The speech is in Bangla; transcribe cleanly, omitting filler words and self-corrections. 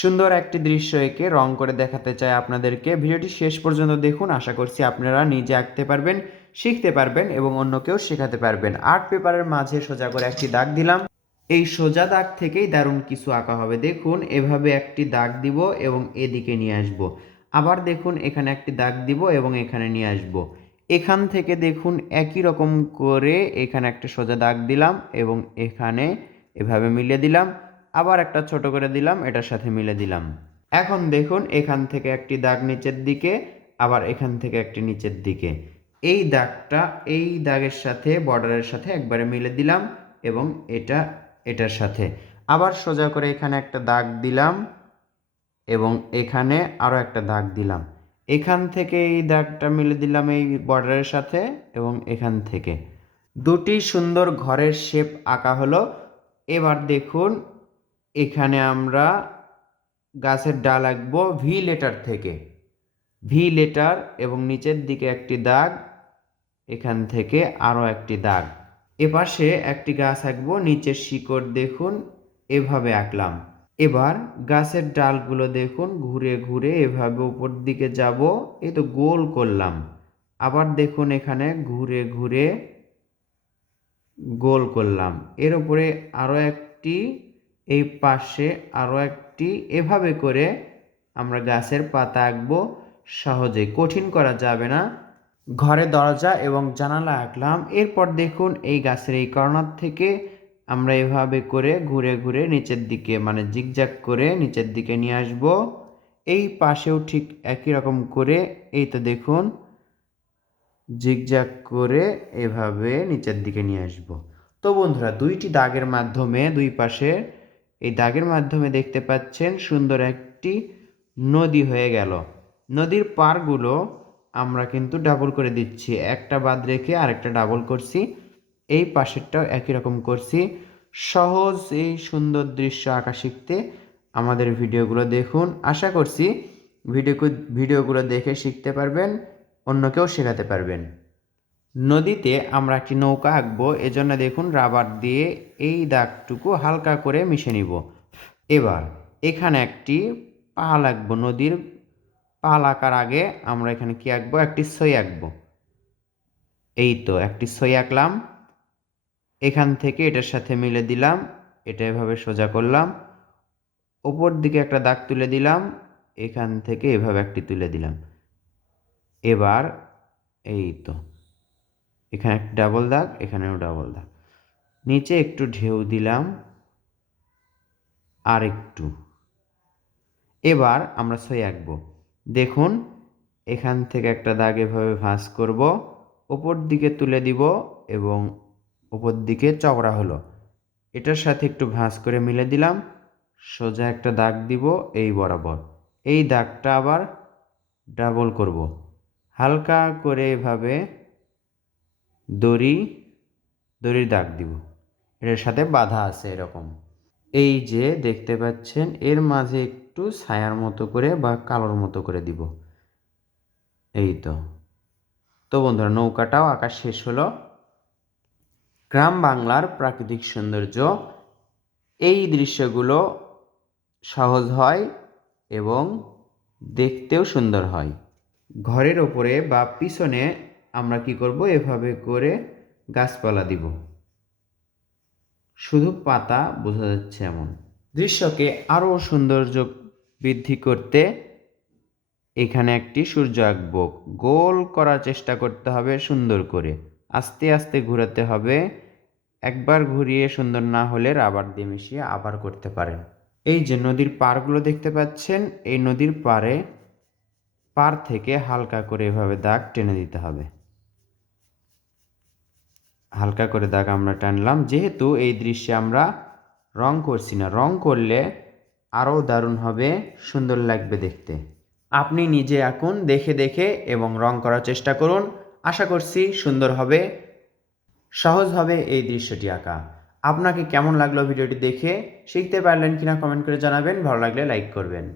সুন্দর একটি দৃশ্য এঁকে রং করে দেখাতে চাই আপনাদেরকে। ভিডিওটি শেষ পর্যন্ত দেখুন, আশা করছি আপনারা নিজে আঁকতে পারবেন, শিখতে পারবেন এবং অন্যকেও শেখাতে পারবেন। আর্ট পেপারের মাঝে সোজা করে একটি দাগ দিলাম। এই সোজা দাগ থেকেই দারুণ কিছু আঁকা হবে। দেখুন এভাবে একটি দাগ দিব এবং এদিকে নিয়ে আসব। আবার দেখুন এখানে একটি দাগ দিব এবং এখানে নিয়ে আসব। এখান থেকে দেখুন একই রকম করে এখানে একটা সোজা দাগ দিলাম এবং এখানে এভাবে মিলিয়ে দিলাম। আবার একটা ছোট করে দিলাম, এটার সাথে মিলে দিলাম। এখন দেখুন এখান থেকে একটি দাগ নিচের দিকে, আবার এখান থেকে একটি নিচের দিকে। এই দাগটা এই দাগের সাথে বর্ডারের সাথে একবারে মিলে দিলাম এবং এটা এটার সাথে আবার সোজা করে এখানে একটা দাগ দিলাম এবং এখানে আরও একটা দাগ দিলাম। এখান থেকে এই দাগটা মিলে দিলাম এই বর্ডারের সাথে এবং এখান থেকে দুটি সুন্দর ঘরের শেপ আঁকা হলো। এবার দেখুন এখানে আমরা গাছের ডাল আঁকবো ভি লেটার থেকে। ভি লেটার এবং নিচের দিকে একটি দাগ, এখান থেকে আরও একটি দাগ। এপাশে একটি গাছ আঁকবো, নিচের শিকড় দেখুন এভাবে আঁকলাম। এবার গাছের ডালগুলো দেখুন ঘুরে ঘুরে এভাবে উপর দিকে যাব, এই তো গোল করলাম। আবার দেখুন এখানে ঘুরে ঘুরে গোল করলাম। এর উপরে আরও একটি, এই পাশে আরও একটি, এভাবে করে আমরা গাছের পাতা আঁকবো। সহজে, কঠিন করা যাবে না। ঘরে দরজা এবং জানালা আঁকলাম। এরপর দেখুন এই গাছের এই কর্নার থেকে আমরা এভাবে করে ঘুরে ঘুরে নিচের দিকে মানে জিগজ্যাগ করে নিচের দিকে নিয়ে আসব। এই পাশেও ঠিক একই রকম করে এই তো দেখুন জিগজ্যাগ করে এভাবে নিচের দিকে নিয়ে আসব। তো বন্ধুরা দুইটি দাগের মাধ্যমে দুই পাশে এই দাগের মাধ্যমে দেখতে পাচ্ছেন সুন্দর একটি নদী হয়ে গেল। নদীর পাড়গুলো আমরা কিন্তু ডাবল করে দিচ্ছি, একটা বাদ রেখে আরেকটা ডাবল করছি। এই পাশেরটাও একই রকম করছি। সহজ এই সুন্দর দৃশ্য আঁকা শিখতে আমাদের ভিডিওগুলো দেখুন। আশা করছি ভিডিওগুলো দেখে শিখতে পারবেন, অন্যকেও শেখাতে পারবেন। নদীতে আমরা একটি নৌকা আঁকবো, এজন্য দেখুন রাবার দিয়ে এই দাগটুকু হালকা করে মিশে নিব। এবার এখানে একটি পাল আঁকবো। নদীর পাল আঁকার আগে আমরা এখানে কি আঁকবো, একটি সই আঁকবো। এই তো একটি সই আঁকলাম। এখান থেকে এটার সাথে মিলে দিলাম, এটা এভাবে সোজা করলাম। ওপর দিকে একটা দাগ তুলে দিলাম, এখান থেকে এভাবে একটি তুলে দিলাম। এবার এই তো এখানে একটা ডাবল দাগ, এখানেও ডাবল দাগ, নিচে একটু ঢেউ দিলাম আর একটু। এবার আমরা সই আঁকবো। দেখুন এখান থেকে একটা দাগ এভাবে ভাঁজ করব, ওপর দিকে তুলে দিব এবং ওপর দিকে চওড়া হলো। এটার সাথে একটু ভাঁজ করে মিলে দিলাম, সোজা একটা দাগ দিব এই বরাবর। এই দাগটা আবার ডাবল করব, হালকা করে এভাবে দড়ির দাগ দিব। এটার সাথে বাঁধা আছে এরকম। এই যে দেখতে পাচ্ছেন এর মাঝে একটু ছায়ার মতো করে বা কালোর মতো করে দিব। এই তো। তো বন্ধুরা নৌকাটাও আঁকা শেষ হলো। গ্রাম বাংলার প্রাকৃতিক সৌন্দর্য, এই দৃশ্যগুলো সহজ হয় এবং দেখতেও সুন্দর হয়। ঘরের ওপরে বা পিছনে আমরা কি করব, এভাবে করে গাছপালা দিব, শুধু পাতা বোঝা যাচ্ছে এমন। দৃশ্যকে আরও সৌন্দর্য বৃদ্ধি করতে এখানে একটি সূর্য আঁকবো। গোল করার চেষ্টা করতে হবে সুন্দর করে, আস্তে আস্তে ঘোরাতে হবে। একবার ঘুরিয়ে সুন্দর না হলে রাবার দিয়ে মিশিয়ে আবার করতে পারেন। এই যে নদীর পাড়গুলো দেখতে পাচ্ছেন, এই নদীর পাড় থেকে হালকা করে এভাবে দাগ টেনে দিতে হবে। হালকা করে দাগ আমরা টানলাম, যেহেতু এই দৃশ্যে আমরা রং করছি না, রং করলে আরও দারুণ হবে, সুন্দর লাগবে দেখতে। আপনি নিজে আঁকুন দেখে দেখে এবং রং করার চেষ্টা করুন, আশা করছি সুন্দর হবে, সহজ হবে এই দৃশ্যটি আঁকা। আপনাকে কেমন লাগলো ভিডিওটি দেখে, শিখতে পারলেন কিনা কমেন্ট করে জানাবেন, ভালো লাগলে লাইক করবেন।